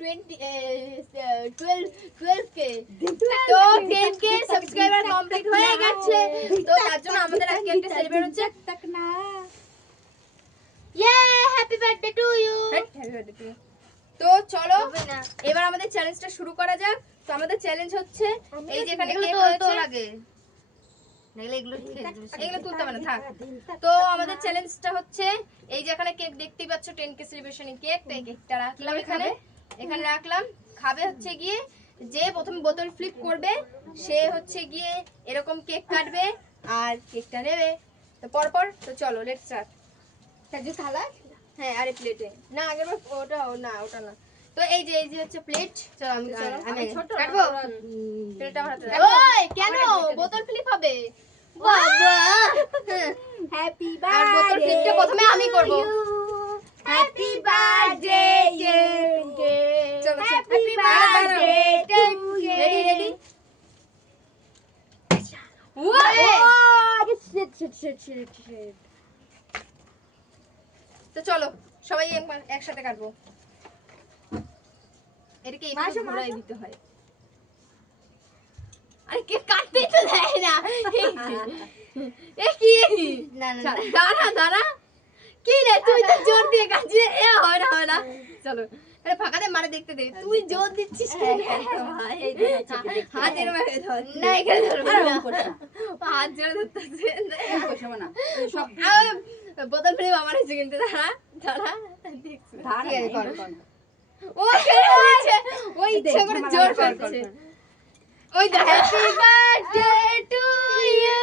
12k তো 10k subscriber complete হয়ে গেছে তো তার জন্য আমাদের আজকে একটা সেলিব্রেট হচ্ছে টাকনা ইয়ে happy birthday to you happy birthday to তো চলো এবার আমাদের চ্যালেঞ্জটা শুরু করা যাক তো আমাদের চ্যালেঞ্জ হচ্ছে এই যে এখানে কেক হয়েছে লাগে এগুলো তুলতে হবে না থাক তো আমাদের চ্যালেঞ্জটা হচ্ছে এই যে এখানে কেক দেখতেই পাচ্ছ 10k সেলিব্রেশন কেক তো এই কেকটা রাখলাম এখানে রাখলাম খাবে হচ্ছে গিয়ে যে প্রথমে বোতল ফ্লিপ করবে সে হচ্ছে গিয়ে এরকম কেক কাটবে আর কেকটা নেবে তো পরপর তো চলো লেটস স্টার্ট কাজু থালা হ্যাঁ আরে প্লেটে না আগের ওটা না তো এই যে হচ্ছে প্লেট চলো আমি কাটবো প্লেটটা আমার হাতে ওই কেন বোতল ফ্লিপ হবে বাবা হ্যাপি আর বোতল ফ্লিপটা প্রথমে আমি করব হ্যাপি বার্থডে চলো happy birthday to you ready তো চলো সবাই একসাথে কাটবো এটাকে এইভাবে ঘুরাই দিতে হয় আরে কে কাটতেই তো দেয় না এ কি না দাঁড়া কি রে তুই তো জোর দিয়ে কাটছিস এ হয় না চলো আরে ফাঁকাতে মারে দেখতে দে তুই জোর দিচ্ছিস ভাই হাতের মারে ধর না এখানে ধরবো না হাত জোরে ধরতেছে না সব বোতল ফেলে আমার হয়েছে কিন্তু দাঁড়া দেখছি ও ওই ইচ্ছা করে জোর করছে ওই happy birthday to you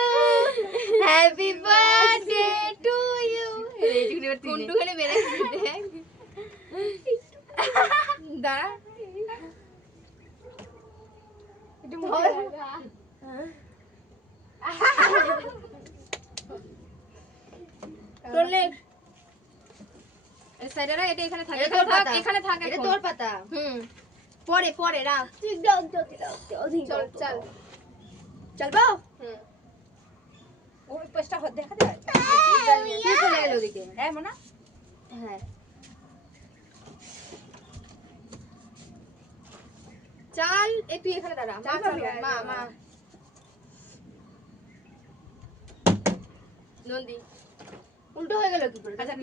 happy birthday to you কোনটুখানে বেড়ে দেখ দাঁড়া একটু তোলে এই সাইডে এটা এখানে থাকে এখানে থাকে এটা তোর পাতা পরে রাখ চল চলবো ওই পাশটা দেখা যায় কি চলে এলো দিকে হ্যাঁ মনা হ্যাঁ চাল তুই এখানে দাঁড়া মা নন্দী উল্টো হয়ে গেল কি করে আচ্ছা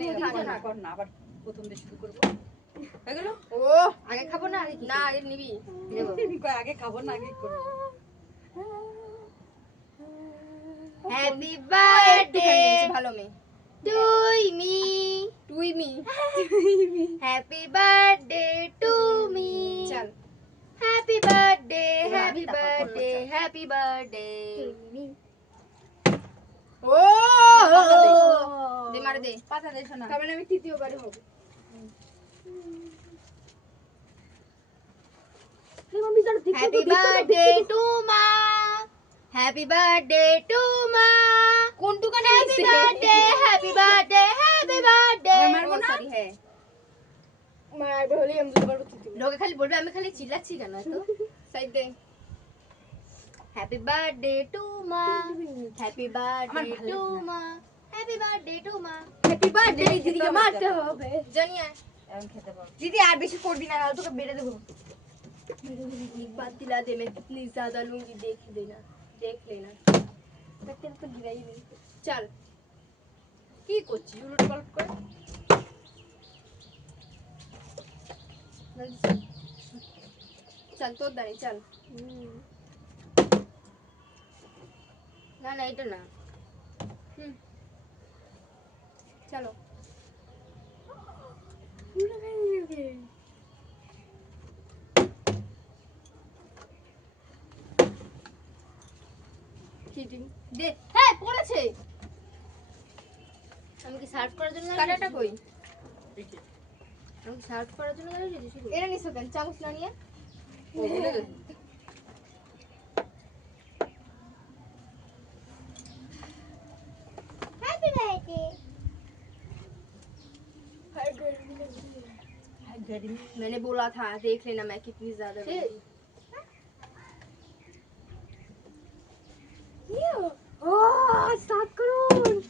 না কর না আবার প্রথম দিয়ে শুরু করব হয়ে গেল ও আগে খাবো না আগে না আগে নিবি নেব আগে খাবো না আগে করব হ্যাপি বার্থডে ভালো মে টুই মি হ্যাপি বার্থডে টু মি চল হ্যাপি বার্থডে হ্যাপি বার্থডে ও দে মার দে পাতা দে শোনা তারপরে আমি তৃতীয়বারে হবে হ্যাপি বার্থডে টু মা হ্যাপি বার্থডে টু মা কোন দোকানে হ্যাপি বার্থডে সরি হ্যাঁ মারবে হলে আমি দুবার লোকে খালি বলবে আমি খালি চিল্লাচ্ছি কেন এত সাইড দে হ্যাপি বার্থডে টু মা হ্যাপি বার্থডে টু মা হ্যাপি বার্থডে টু মা হ্যাপি বার্থডে দিদিকে মারতে হবে জানিয়ে এখন খেতে পারবো दीदी यार बेशक করবি না তোকে বেড়ে দেবো एक बात दिला दे मैं कितनी ज्यादा लूंगी देख लेना मैं तेरे को गिरा ही नहीं चल কি করছিস উলট পালট করে चल तो दाঁড়ি चल না না এটা না चलो চিটিং দে হ্যাঁ পড়েছে আমি কি সার্ভ করার জন্য কাটাটা কই আমি সার্ভ করার জন্য দাঁড়িয়ে শুধু এরা নিছো কেন চামচ না নিয়ে হ্যাপি बार्थडे मैंने बोला था देख लेना मैं कितनी ज्यादा ओह 7 करोड़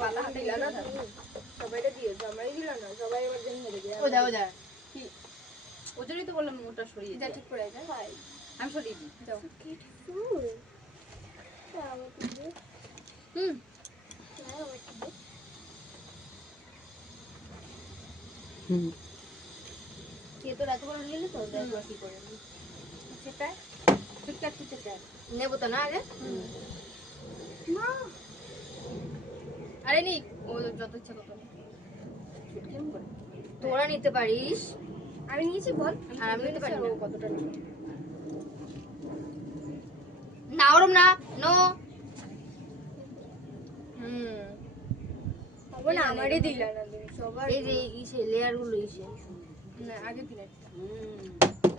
পাতা হাতে দিলা না তুমি সবাইটা দিয়েছো আমরাই দিলাম না সবাই এবার জন্য হেরে যায় ও যা ওই জন্যই তো বললাম ওটা সরিয়ে যা দিই। ঠিক করে যা আমি সরিয়ে দিই। যাও ফুল আমার দিদি হুম আমার দিদি কে তো এত বড় নিলি তো দেখো কি করে সেটা ঠিক আছে ঠিক আছে। নেবো তো না আগে মা আরে নি ও যত ইচ্ছা তত নে। কেমন করে তোরা নিতে পারিস আমি নিয়েছি বল আর আমি নিতে পারি না। ও কতটা নিল না ওরম না নো হুম হবে না আমারই দিলা না তুমি সবার এই যে ইসে লেয়ার গুলো ইসে না আগে দিলে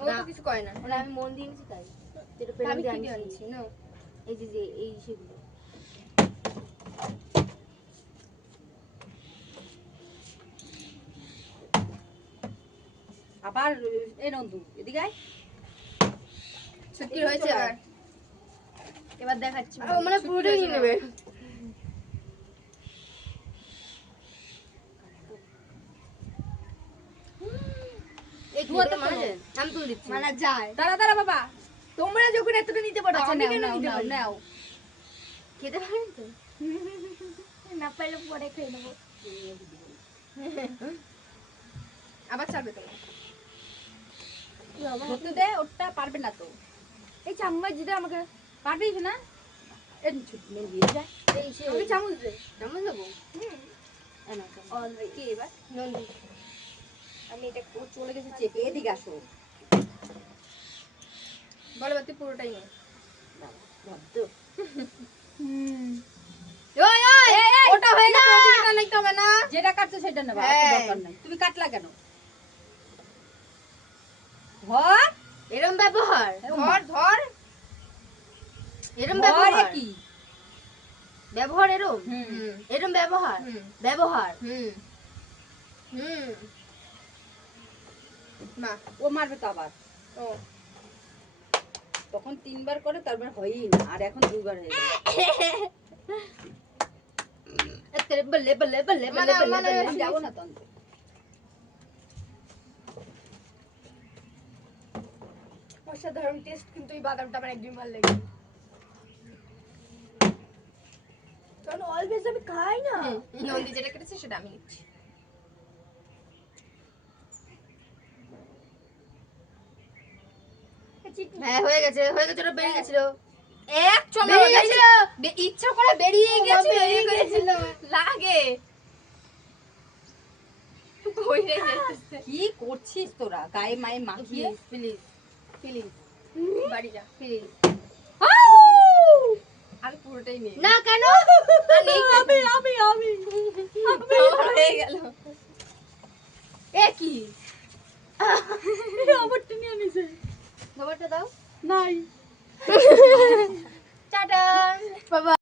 ও তো কিছু করে না ওরা আমি মন দিয়ে নিয়েছি তাই যেটা আমি পেরেন্ট কি আনছি আনছি না এই যে এই সেগুলো আবার এই নন্দু এদিকে আয়। সত্যি হয়েছে এবার এবার দেখাচ্ছি ও মানে পুরোটাই নিয়ে নেবে এই ধোয়াতে মানে আমি তুলে দিচ্ছি মানা যায় দাঁড়া দাঁড়া বাবা। তোমরা যখন এতটা নিতে পারো আচ্ছা আমি নাও কেন নাও নিতে নাও পারি নাও। খেতে পারেন তো না পারলে পরে খেয়ে নেবো আবার চালবে তো ধরতে দে ওটা পারবে না তো। এই চামচ দিতে আমাকে পারবিস না? এই ছুটি নিয়ে দিয়ে যায়। এই সে আমাকে চামচ দে চামচ দেবো এই নাও চামচ। অলরেডি কি এবার? নন্দী আমি এটা ও চলে গেছে চেপে এদিকে আসো। বলো বাতি পুরোটাই নে ভাবতো। ওই ওই ওটা হয়ে গেছে ওটা লিখতে হবে না যেটা কাটছে সেটা নেবা আর হ্যাঁ। দরকার নাই। তুমি কাটলা কেন? ধর এরম ব্যবহার এরম ধর ধর এরম ধর ব্যবহার এ কি? ব্যবহার এরম হুম। এরম ব্যবহার হুম। ব্যবহার মা ও মারবে তো আবার। ও তখন 3 বার করে তারপর হয়ই না আর এখন 2 বার হয়ে গেল। তেরে বল্লে বল্লে বল্লে মানে বল্লে আমি যাবো না তো অন্তে। অসাধারণ টেস্ট কিন্তু এই বাদামটা আমার একদমই ভালো লাগে কারণ অলওয়েজ আমি খাই না নন্দী যেটা কেটেছে সেটা আমি নিচ্ছি হ্যাঁ হয়ে গেছে ওটা বেরিয়ে গেছিল এক চমড়া বেরিয়ে গেছিল ইচ্ছা করে বেরিয়ে গেছে বেরিয়ে গেছিল। লাগে কই রে যেতেছে কি করছিস তোরা? গায়ে মায়ে মাখিয়ে প্লিজ প্লিজ বাড়ি যা প্লিজ আমি পুরোটাই নেই না কেন আমি হয়ে গেল এ কি আবারটা নিয়ে নিছে। খবরটা দাও নাই। টাটা বাবা